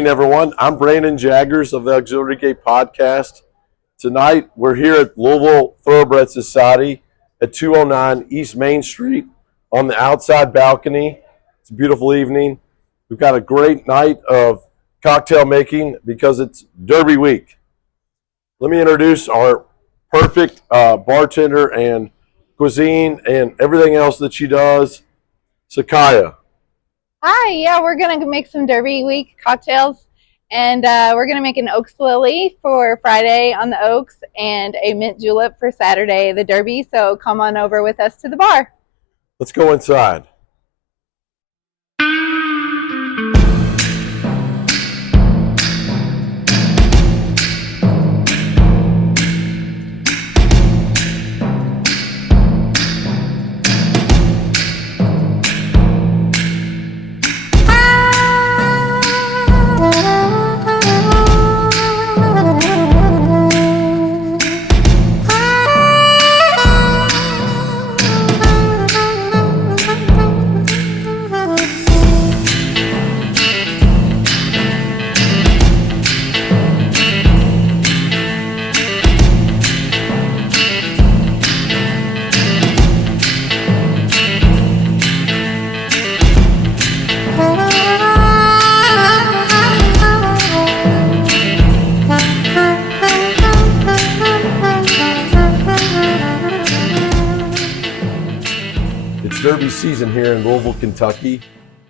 evening, everyone. I'm Brandon Jaggers of the Auxiliary Gate Podcast. Tonight, we're here at Louisville Thoroughbred Society at 209 East Main Street on the outside balcony. It's a beautiful evening. We've got a great night of cocktail making because it's Derby week. Let me introduce our perfect bartender and cuisine and everything else that she does, Sakaya. Hi, yeah, we're going to make some Derby week cocktails, and we're going to make an Oaks Lily for Friday on the Oaks and a Mint Julep for Saturday, the Derby, so come on over with us to the bar. Let's go inside. Derby season here in Louisville, Kentucky.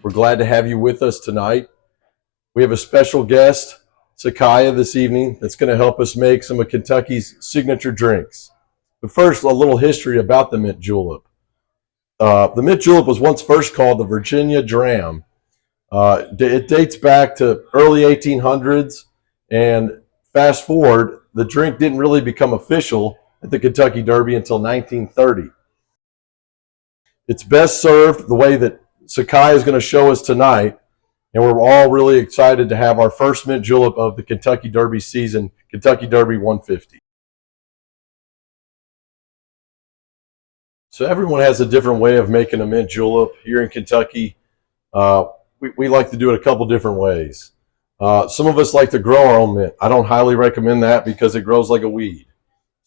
We're glad to have you with us tonight. We have a special guest, Sakaya, this evening that's going to help us make some of Kentucky's signature drinks. But first, a little history about the Mint Julep. The Mint Julep was once first called the Virginia Dram. It dates back to early 1800s, and fast forward, the drink didn't really become official at the Kentucky Derby until 1930. It's best served the way that Sakai is going to show us tonight, and we're all really excited to have our first Mint Julep of the Kentucky Derby season, Kentucky Derby 150. So everyone has a different way of making a Mint Julep. Here in Kentucky, we like to do it a couple different ways. Some of us like to grow our own mint. I don't highly recommend that because it grows like a weed.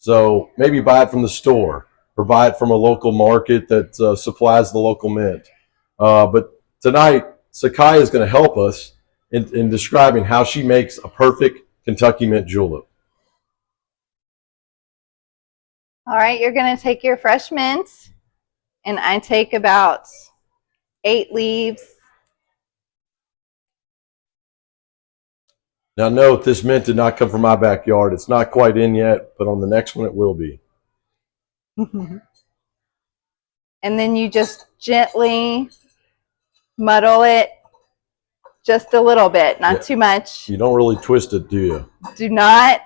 So maybe buy it from the store, or buy it from a local market that supplies the local mint. But tonight, Sakai is going to help us in describing how she makes a perfect Kentucky Mint Julep. All right, you're going to take your fresh mint, and I take about 8 leaves. Now note, this mint did not come from my backyard. It's not quite in yet, but on the next one it will be. And then you just gently muddle it just a little bit, not too much. You don't really twist it, do you? Do not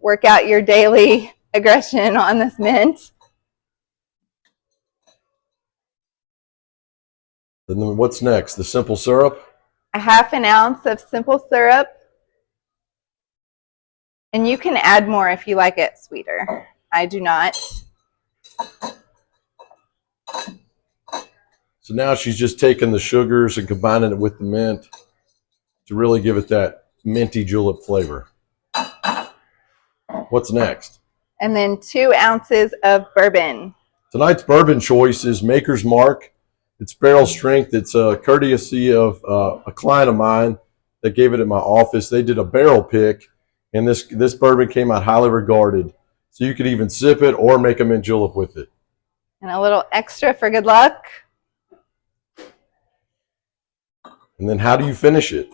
work out your daily aggression on this mint. And then what's next? The simple syrup? A ½ ounce of simple syrup. And you can add more if you like it sweeter. I do not. So now she's just taking the sugars and combining it with the mint to really give it that minty julep flavor. What's next? And then 2 ounces of bourbon. Tonight's bourbon choice is Maker's Mark. It's barrel strength. It's a courtesy of a client of mine that gave it at my office. They did a barrel pick, and this bourbon came out highly regarded. So you could even sip it or make a mint julep with it. And a little extra for good luck. And then how do you finish it?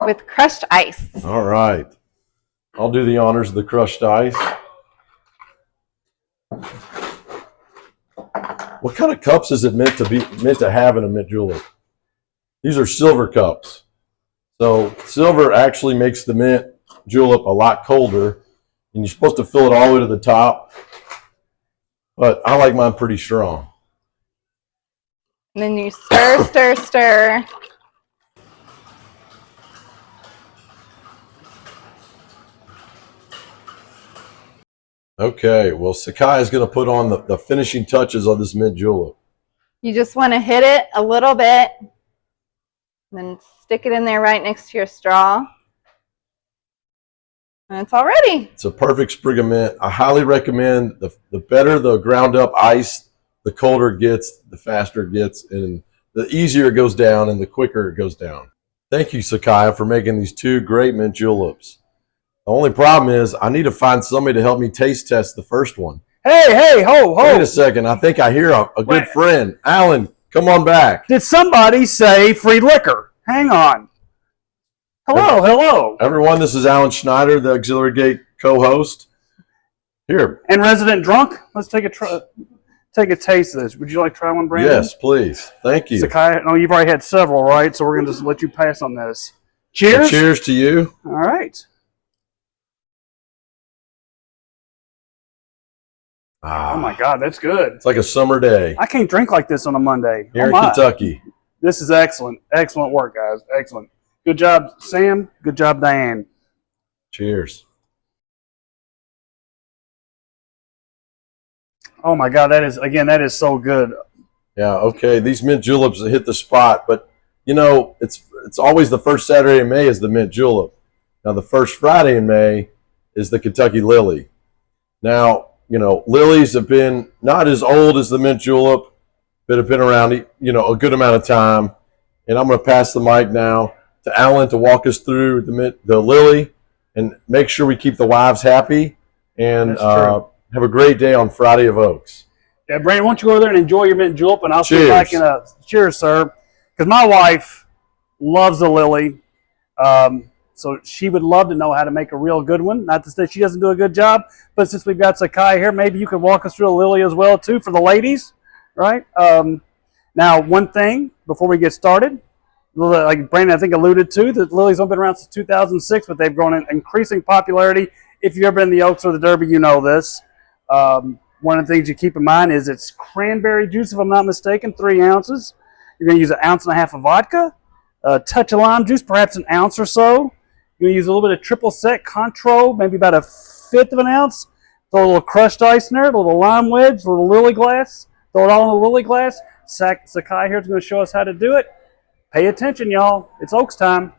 With crushed ice. All right. I'll do the honors of the crushed ice. What kind of cups is it meant to have in a mint julep? These are silver cups. So silver actually makes the mint julep a lot colder, and you're supposed to fill it all the way to the top. But I like mine pretty strong. And then you stir, stir, stir. Okay, well, Sakai is going to put on the finishing touches on this mint julep. You just want to hit it a little bit, and then Stick it in there right next to your straw. And it's all ready. It's a perfect sprig of mint. I highly recommend the better the ground up ice, the colder it gets, the faster it gets, and the easier it goes down and the quicker it goes down. Thank you, Sakaya, for making these 2 great mint juleps. The only problem is I need to find somebody to help me taste test the first one. Hey, ho. Wait a second. I think I hear a good friend. Alan, come on back. Did somebody say free liquor? Hang on. Hello. Everyone, this is Alan Schneider, the Auxiliary Gate co-host. Here. And resident drunk? Let's take a taste of this. Would you like to try one, Brandon? Yes, please. Thank you. Sakai, no, you've already had several, right? So we're going to just let you pass on this. Cheers. Well, cheers to you. All right. Oh, my God, that's good. It's like a summer day. I can't drink like this on a Monday. Here in Kentucky. This is excellent. Excellent work, guys. Excellent. Good job, Sam. Good job, Diane. Cheers. Oh, my God, that is so good. Yeah, okay. These mint juleps hit the spot, but, you know, it's always the first Saturday in May is the mint julep. Now, the first Friday in May is the Kentucky lily. Now, you know, lilies have been not as old as the mint julep, but have been around, you know, a good amount of time. And I'm going to pass the mic now to Alan to walk us through the lily and make sure we keep the wives happy and have a great day on Friday of Oaks. Yeah, Brandon, why don't you go over there and enjoy your mint julep, and I'll see if I can. Cheers, sir. Because my wife loves a lily, so she would love to know how to make a real good one. Not to say she doesn't do a good job, but since we've got Sakai here, maybe you could walk us through a lily as well, too, for the ladies, right? Now, one thing before we get started, like Brandon, I think, alluded to, the lilies have been around since 2006, but they've grown in increasing popularity. If you've ever been in the Oaks or the Derby, you know this. One of the things you keep in mind is it's cranberry juice, if I'm not mistaken, 3 ounces. You're going to use 1.5 ounces of vodka, a touch of lime juice, perhaps 1 ounce or so. You're going to use a little bit of triple sec Contro, maybe about 1/5 of an ounce. Throw a little crushed ice in there, a little lime wedge, a little lily glass. Throw it all in the lily glass. Sakai here is going to show us how to do it. Pay attention, y'all. It's Oaks time.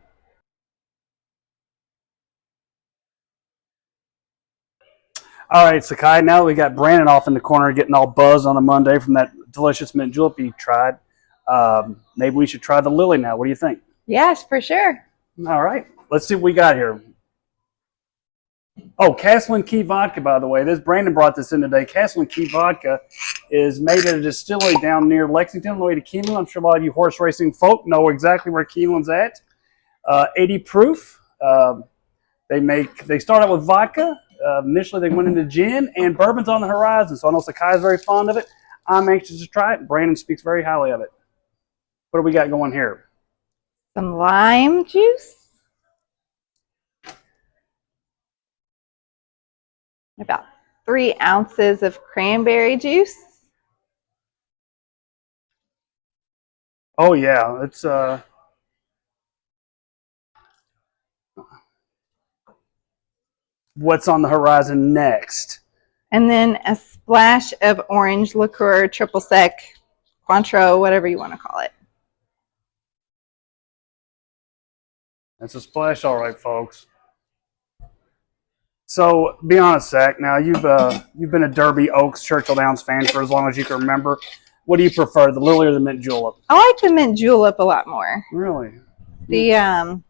All right, Sakai, now we got Brandon off in the corner getting all buzzed on a Monday from that delicious mint julep he tried. Maybe we should try the lily now. What do you think? Yes, for sure. All right. Let's see what we got here. Oh, Castle and Key vodka, by the way. Brandon brought this in today. Castle and Key vodka is made at a distillery down near Lexington on the way to Keeneland. I'm sure a lot of you horse racing folk know exactly where Keeneland's at. 80 proof. They start out with vodka. Initially, they went into gin, and bourbon's on the horizon. So I know Sakai is very fond of it. I'm anxious to try it. Brandon speaks very highly of it. What do we got going here? Some lime juice. About 3 ounces of cranberry juice. Oh, yeah. It's what's on the horizon next? And then a splash of orange liqueur, triple sec, Cointreau, whatever you want to call it. That's a splash, all right, folks. So, be honest, Zach. Now you've been a Derby, Oaks, Churchill Downs fan for as long as you can remember. What do you prefer, the lily or the mint julep? I like the mint julep a lot more. Really? The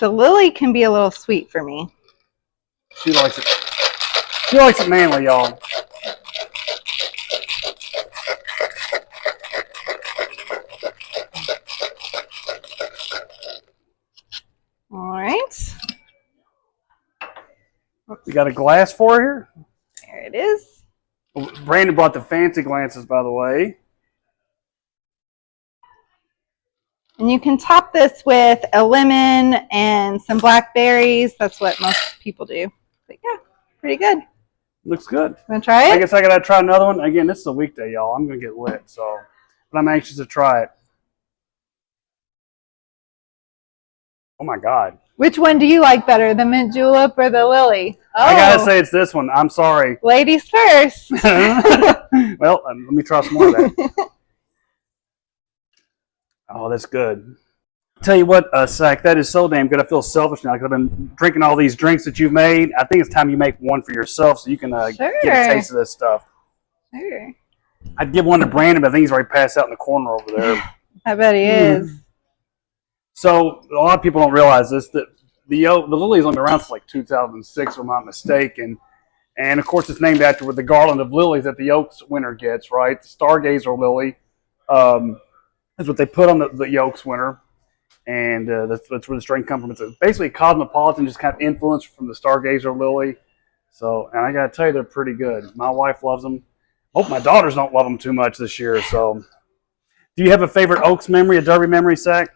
lily can be a little sweet for me. She likes it. She likes it manly, y'all. All right. You got a glass for her here? There it is. Brandon brought the fancy glasses, by the way. And you can top this with a lemon and some blackberries. That's what most people do. But yeah, pretty good. Looks good. Want to try it? I guess I got to try another one. Again, this is a weekday, y'all. I'm going to get lit, but I'm anxious to try it. Oh, my God. Which one do you like better, the mint julep or the lily? Oh, I got to say it's this one. I'm sorry. Ladies first. Well, let me try some more of that. Oh, that's good. Tell you what, Zach, that is so damn good. I feel selfish now because I've been drinking all these drinks that you've made. I think it's time you make one for yourself so you can Sure. get a taste of this stuff. Sure. I'd give one to Brandon, but I think he's already passed out in the corner over there. I bet he is. So a lot of people don't realize this, that the Lilies only been around since like 2006, if I'm not mistaken. And of course, it's named after with the garland of lilies that the Oaks winner gets, right? The Stargazer lily is what they put on the Oaks winner. And that's where the strain comes from. It's basically cosmopolitan, just kind of influence from the Stargazer lily. So, and I got to tell you, they're pretty good. My wife loves them. Hope my daughters don't love them too much this year. So, do you have a favorite Oaks memory, a Derby memory, Zach?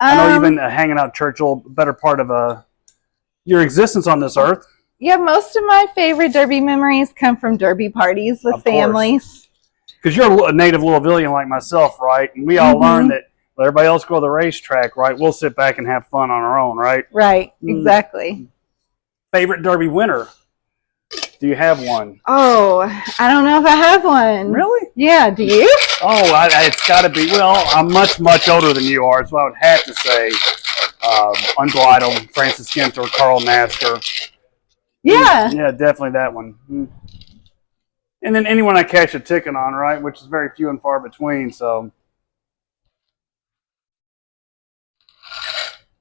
I know you've been hanging out Churchill the better part of your existence on this earth. Yeah, most of my favorite Derby memories come from Derby parties with families. Because you're a native Louisvillian like myself, right? And we all learned that everybody else go to the racetrack, right? We'll sit back and have fun on our own, right? Right, exactly. Favorite Derby winner? Do you have one? Oh, I don't know if I have one. Really? Yeah, do you? Oh, it's got to be. Well, I'm much, much older than you are, so I would have to say Unbridled, Francis Skinter, Carl Nasker. Yeah. Yeah, definitely that one. And then anyone I catch a ticket on, right, which is very few and far between, so.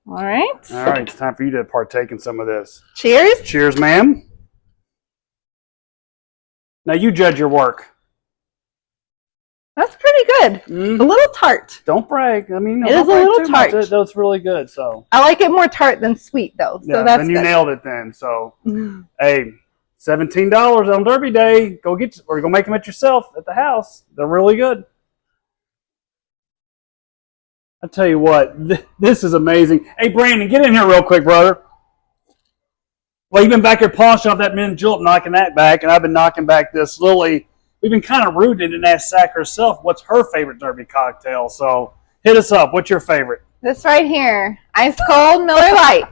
All right. All right, it's time for you to partake in some of this. Cheers. Cheers, ma'am. Now you judge your work. That's pretty good. A little tart. Don't brag. I mean, it is a little tart. Though it's really good. So I like it more tart than sweet, though. So that's then you good. nailed it. Then so, hey, $17 on Derby Day. Go make them at yourself at the house. They're really good. I tell you what, this is amazing. Hey, Brandon, get in here real quick, brother. Well, you've been back here polishing off that Mint Julep, knocking that back, and I've been knocking back this Lily. We've been kind of rooted and asked Zach herself what's her favorite Derby cocktail. So hit us up. What's your favorite? This right here. Ice cold Miller Lite.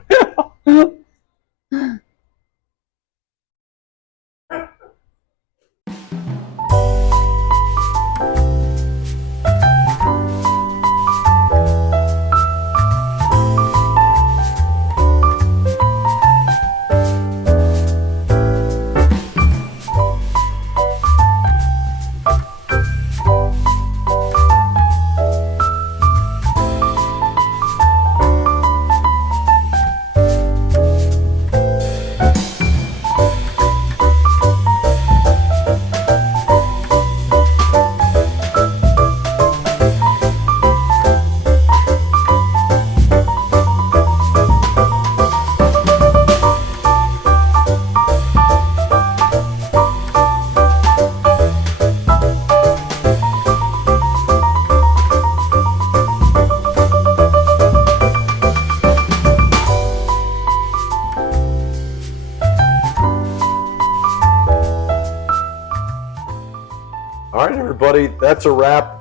All right, everybody, that's a wrap.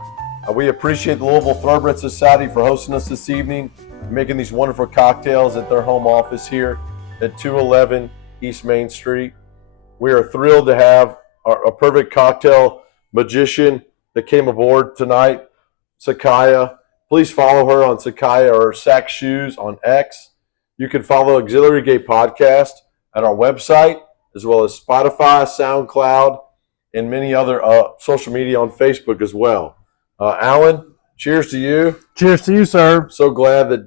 We appreciate the Louisville Thoroughbred Society for hosting us this evening, making these wonderful cocktails at their home office here at 211 East Main Street. We are thrilled to have a perfect cocktail magician that came aboard tonight, Sakaya. Please follow her on Sakaya or Sack Shoes on X. You can follow Auxiliary Gate Podcast at our website, as well as Spotify, SoundCloud, and many other social media on Facebook as well. Alan, cheers to you. Cheers to you, sir. So glad that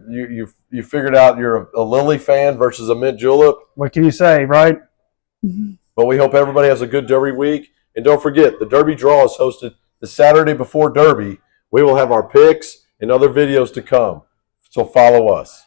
you figured out you're a Lily fan versus a Mint Julep. What can you say, right? But we hope everybody has a good Derby week. And don't forget, the Derby Draw is hosted the Saturday before Derby. We will have our picks and other videos to come. So follow us.